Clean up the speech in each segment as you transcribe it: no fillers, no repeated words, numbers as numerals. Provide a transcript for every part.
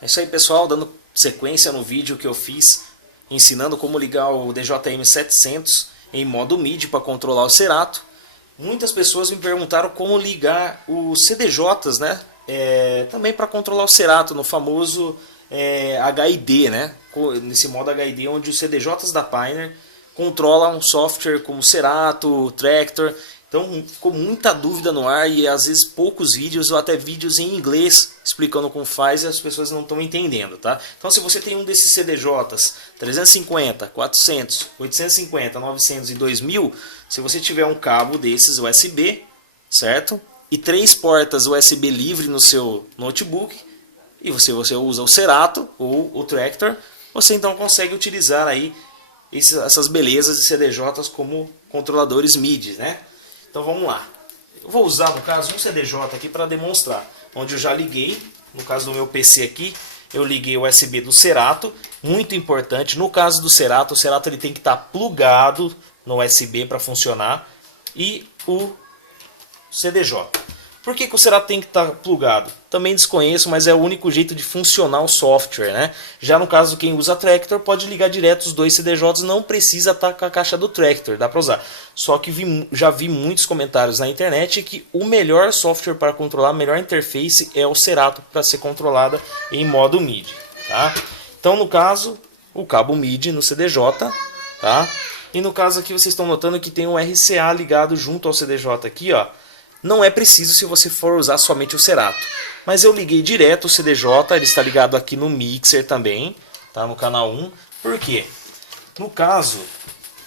É isso aí, pessoal, dando sequência no vídeo que eu fiz ensinando como ligar o DJM-700 em modo MIDI para controlar o Serato. Muitas pessoas me perguntaram como ligar os CDJs, né? Também para controlar o Serato no famoso HID, né? Nesse modo HID onde os CDJs da Pioneer controlam um software como Serato, Traktor. Então ficou muita dúvida no ar e às vezes poucos vídeos ou até vídeos em inglês explicando como faz e as pessoas não estão entendendo, tá? Então se você tem um desses CDJs 350, 400, 850, 900 e 2000, se você tiver um cabo desses USB, certo? E 3 portas USB livre no seu notebook e você usa o Serato ou o Traktor, você então consegue utilizar aí essas belezas de CDJs como controladores MIDI, né? Então vamos lá. Eu vou usar, no caso, um CDJ aqui para demonstrar. Onde eu já liguei, no caso do meu PC aqui, eu liguei o USB do Serato. Muito importante, no caso do Serato, o Serato ele tem que estar plugado no USB para funcionar. E o CDJ. Por que o Serato tem que estar plugado? Também desconheço, mas é o único jeito de funcionar o software, né? Já no caso, quem usa Traktor pode ligar direto os dois CDJs, não precisa estar com a caixa do Traktor, dá para usar. Só que já vi muitos comentários na internet que o melhor software para controlar, a melhor interface é o Serato para ser controlada em modo MIDI, tá? Então, no caso, o cabo MIDI no CDJ, tá? E no caso aqui vocês estão notando que tem um RCA ligado junto ao CDJ aqui, ó. Não é preciso se você for usar somente o Serato. Mas eu liguei direto o CDJ, ele está ligado aqui no mixer também, tá? No canal 1. Por quê? No caso,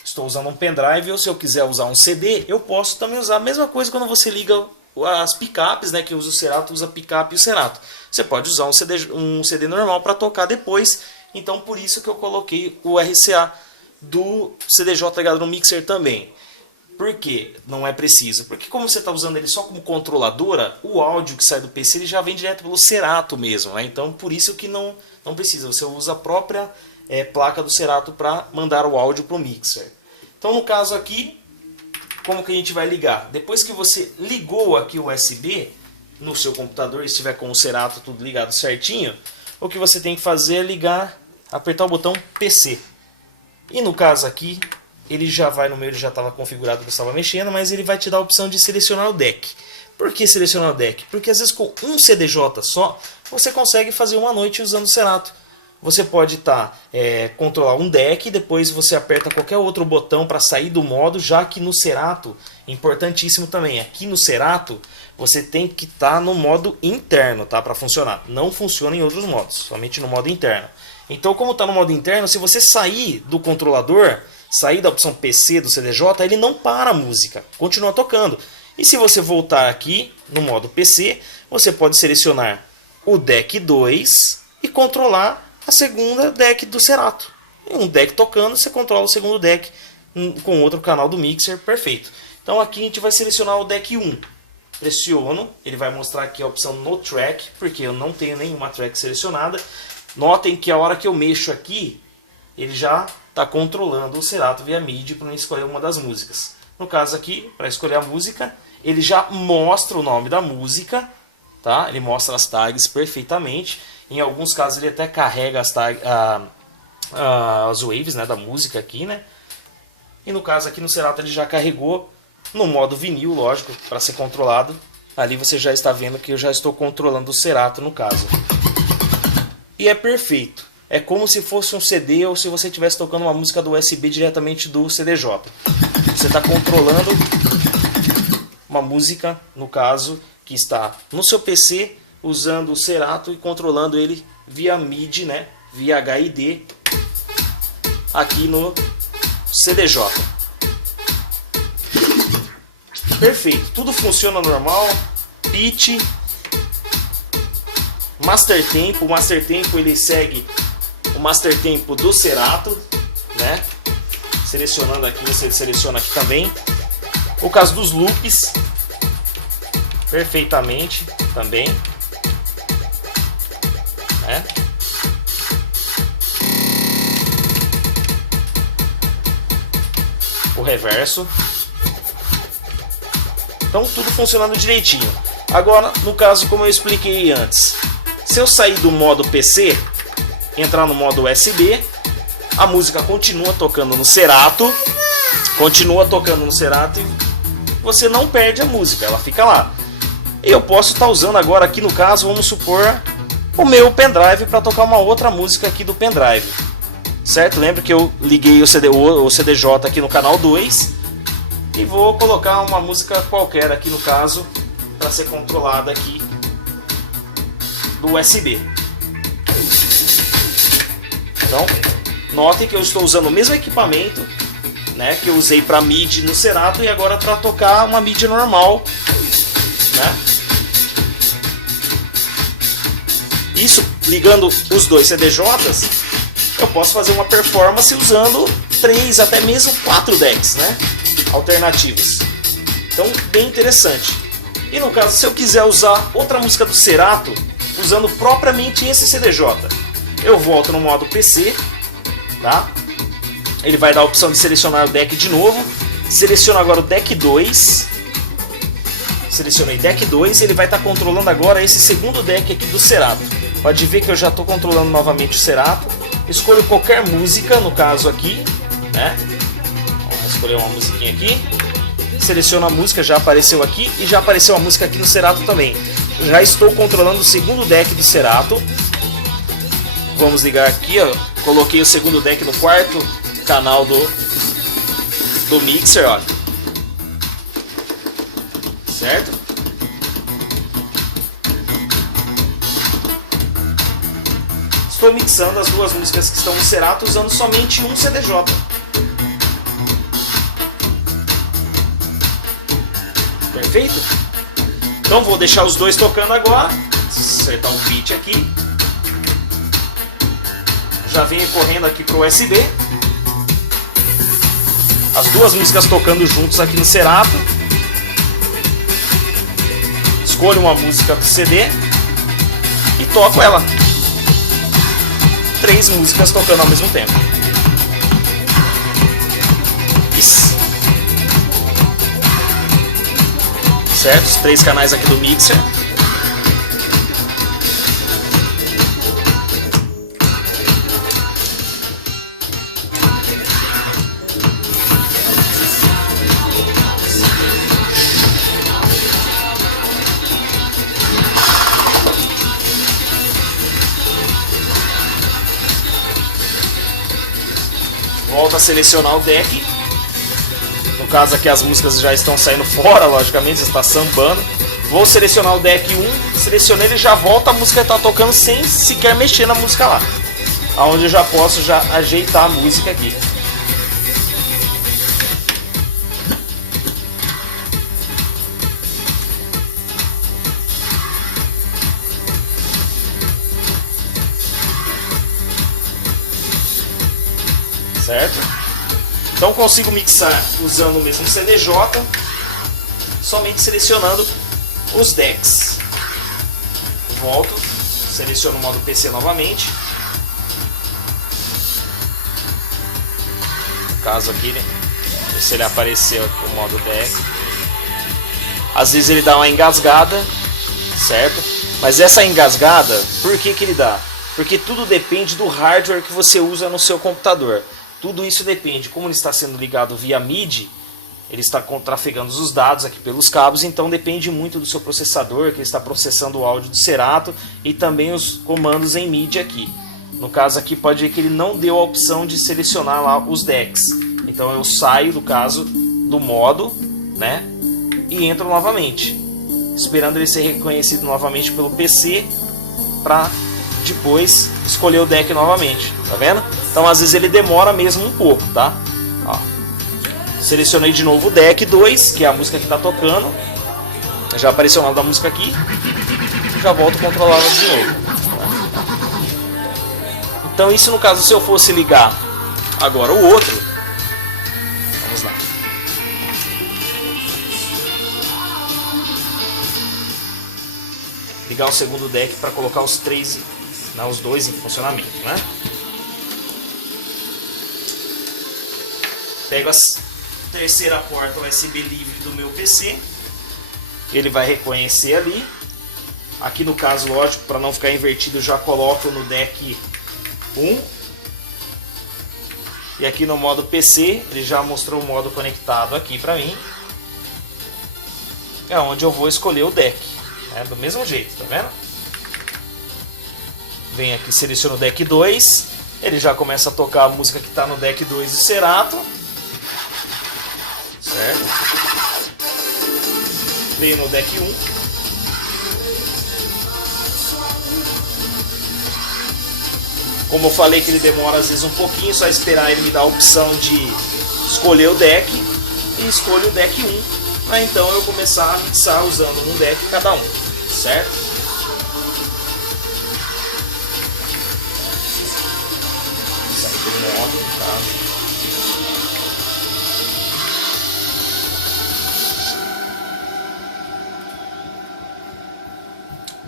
estou usando um pendrive, ou se eu quiser usar um CD, eu posso também usar a mesma coisa quando você liga as picapes, né? Que usa o Serato, usa a picape e o Serato. Você pode usar um CD normal para tocar depois. Então por isso que eu coloquei o RCA do CDJ ligado no mixer também. Por que não é preciso? Porque como você está usando ele só como controladora, o áudio que sai do PC ele já vem direto pelo Serato mesmo, né? Então por isso que não precisa. Você usa a própria placa do Serato para mandar o áudio para o mixer. Então no caso aqui, como que a gente vai ligar? Depois que você ligou aqui o USB no seu computador e estiver com o Serato tudo ligado certinho, o que você tem que fazer é ligar, apertar o botão PC. E no caso aqui, ele já vai no meu, ele já estava configurado que eu estava mexendo, mas ele vai te dar a opção de selecionar o deck. Por que selecionar o deck? Porque às vezes com um CDJ só, você consegue fazer uma noite usando o Serato. Você pode controlar um deck e depois você aperta qualquer outro botão para sair do modo, já que no Serato, importantíssimo também, aqui no Serato, você tem que estar no modo interno, tá, para funcionar. Não funciona em outros modos, somente no modo interno. Então como está no modo interno, se você sair do controlador, sair da opção PC do CDJ, ele não para a música, continua tocando. E se você voltar aqui no modo PC, você pode selecionar o deck 2 e controlar a segunda deck do Serato. Em um deck tocando, você controla o segundo deck com outro canal do mixer, perfeito. Então aqui a gente vai selecionar o deck 1. Pressiono, ele vai mostrar aqui a opção no track, porque eu não tenho nenhuma track selecionada. Notem que a hora que eu mexo aqui, ele já está controlando o Serato via MIDI para escolher uma das músicas. No caso aqui, para escolher a música, ele já mostra o nome da música, tá? Ele mostra as tags perfeitamente. Em alguns casos ele até carrega as tags, as waves, né, da música aqui, né? E no caso aqui no Serato ele já carregou no modo vinil, lógico, para ser controlado. Ali você já está vendo que eu já estou controlando o Serato no caso. E é perfeito. É como se fosse um CD ou se você estivesse tocando uma música do USB diretamente do CDJ. Você está controlando uma música, no caso, que está no seu PC, usando o Serato e controlando ele via MIDI, né? Via HID, aqui no CDJ. Perfeito, tudo funciona normal. Pitch, Master Tempo. O Master Tempo ele segue o Master Tempo do Serato, né? Selecionando aqui, você seleciona aqui também. O caso dos loops, perfeitamente também, né? O reverso. Então tudo funcionando direitinho. Agora, no caso, como eu expliquei antes, Se eu sair do modo PC, entrar no modo USB, a música continua tocando no Serato, e você não perde a música, ela fica lá. Eu posso estar usando agora aqui no caso, vamos supor, o meu pendrive para tocar uma outra música aqui do pendrive, certo? Lembra que eu liguei o CDJ aqui no canal 2 e vou colocar uma música qualquer aqui no caso para ser controlada aqui do USB. Então, notem que eu estou usando o mesmo equipamento, né, que eu usei para MIDI no Serato e agora para tocar uma MIDI normal, né? Isso, ligando os dois CDJs, eu posso fazer uma performance usando 3 até mesmo 4 decks, né, alternativos. Então, bem interessante. E no caso, se eu quiser usar outra música do Serato, usando propriamente esse CDJ, eu volto no modo PC, tá? Ele vai dar a opção de selecionar o deck de novo. Seleciono agora o deck 2. Selecionei deck 2 e ele vai estar controlando agora esse segundo deck aqui do Serato. Pode ver que eu já estou controlando novamente o Serato. Escolho qualquer música, no caso aqui, né? Vamos escolher uma musiquinha aqui. Seleciono a música, já apareceu aqui e já apareceu a música aqui no Serato também. Já estou controlando o segundo deck do Serato. Vamos ligar aqui, ó. Coloquei o segundo deck no quarto canal do mixer, ó. Certo? Estou mixando as duas músicas que estão no Serato usando somente um CDJ. Perfeito? Então vou deixar os dois tocando agora. Acertar um pitch aqui. Já venho correndo aqui pro USB. As duas músicas tocando juntos aqui no Serato. Escolho uma música do CD e toco ela. 3 músicas tocando ao mesmo tempo. Isso. Certo? Os 3 canais aqui do mixer. Volto a selecionar o deck. No caso aqui as músicas já estão saindo fora, logicamente, está sambando. Vou selecionar o deck 1, selecionei ele, já volta, a música está tocando sem sequer mexer na música lá. Onde eu já posso já ajeitar a música aqui. Certo? Então consigo mixar usando o mesmo CDJ, somente selecionando os decks. Volto, seleciono o modo PC novamente. No caso aqui, né? Ver se ele apareceu aqui o modo deck. Às vezes ele dá uma engasgada, certo? Mas essa engasgada, por que que ele dá? Porque tudo depende do hardware que você usa no seu computador. Tudo isso depende, como ele está sendo ligado via MIDI, ele está trafegando os dados aqui pelos cabos, então depende muito do seu processador, que ele está processando o áudio do Serato e também os comandos em MIDI aqui. No caso aqui pode ver que ele não deu a opção de selecionar lá os decks. Então eu saio do caso do modo, né, e entro novamente, esperando ele ser reconhecido novamente pelo PC para depois escolher o deck novamente, tá vendo? Então às vezes ele demora mesmo um pouco, tá? Ó. Selecionei de novo o deck 2, que é a música que está tocando. Já apareceu o nome da música aqui. Já volto a controlá-la de novo. Então isso no caso se eu fosse ligar agora o outro. Vamos lá. Ligar o segundo deck para colocar os dois em funcionamento, né? Pego a terceira porta USB livre do meu PC. Ele vai reconhecer ali. Aqui no caso, lógico, para não ficar invertido, eu já coloco no deck 1. E aqui no modo PC, ele já mostrou o modo conectado aqui para mim. É onde eu vou escolher o deck, né? Do mesmo jeito, tá vendo? Vem aqui, seleciono o deck 2. Ele já começa a tocar a música que está no deck 2 do Serato. Certo? Veio no deck 1. Como eu falei que ele demora às vezes um pouquinho, só esperar ele me dar a opção de escolher o deck. E escolho o deck 1. Para então eu começar a mixar usando um deck cada um. Certo? Sair do modo, tá?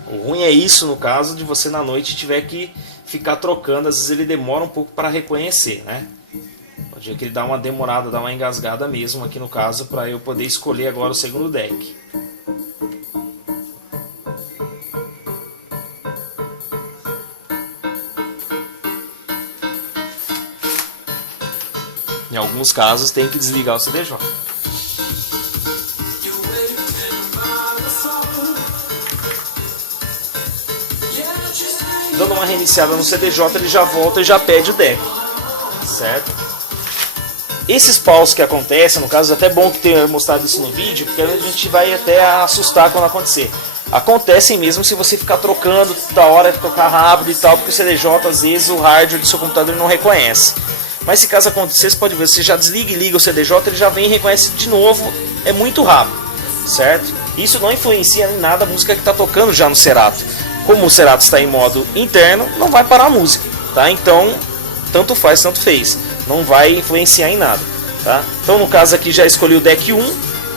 O ruim é isso no caso de você na noite tiver que ficar trocando, às vezes ele demora um pouco para reconhecer, né? Pode ver que ele dá uma demorada, dá uma engasgada mesmo aqui no caso, para eu poder escolher agora o segundo deck. Em alguns casos tem que desligar o CDJ. Dando uma reiniciada no CDJ, ele já volta e já pede o deck, certo? Esses paus que acontecem, no caso é até bom que tenha mostrado isso no vídeo, porque a gente vai até assustar quando acontecer. Acontecem mesmo se você ficar trocando da hora, tocar rápido e tal, porque o CDJ às vezes o hardware do seu computador não reconhece. Mas se caso acontecer, você pode ver, você já desliga e liga o CDJ, ele já vem e reconhece de novo, é muito rápido, certo? Isso não influencia em nada a música que está tocando já no Serato. Como o Serato está em modo interno, não vai parar a música, tá? Então, tanto faz, tanto fez. Não vai influenciar em nada, tá? Então, no caso aqui, já escolhi o deck 1.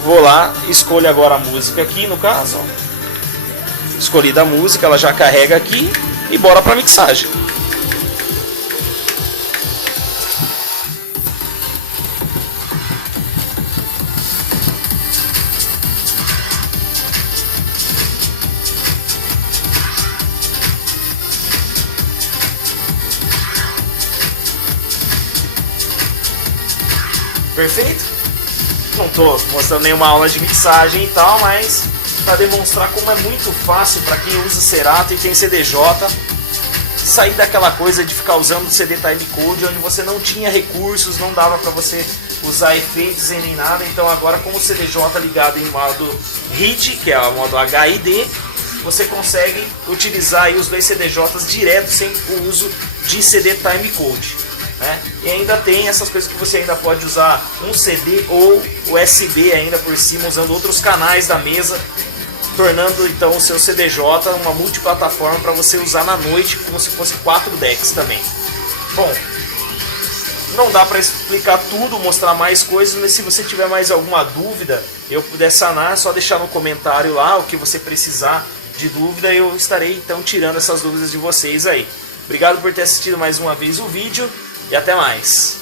Vou lá, escolho agora a música aqui, no caso. Ó. Escolhi da música, ela já carrega aqui. E bora para mixagem. Perfeito? Não estou mostrando nenhuma aula de mixagem e tal, mas para demonstrar como é muito fácil para quem usa Serato e tem CDJ sair daquela coisa de ficar usando CD Timecode onde você não tinha recursos, não dava para você usar efeitos e nem nada. Então agora, com o CDJ ligado em modo HID, que é o modo HID, você consegue utilizar aí os dois CDJs direto sem o uso de CD Timecode. Né? E ainda tem essas coisas que você ainda pode usar um CD ou USB ainda por cima, usando outros canais da mesa, tornando então o seu CDJ uma multiplataforma para você usar na noite, como se fosse 4 decks também. Bom, não dá para explicar tudo, mostrar mais coisas, mas se você tiver mais alguma dúvida, eu puder sanar, é só deixar no comentário lá o que você precisar de dúvida, eu estarei então tirando essas dúvidas de vocês aí. Obrigado por ter assistido mais uma vez o vídeo. E até mais!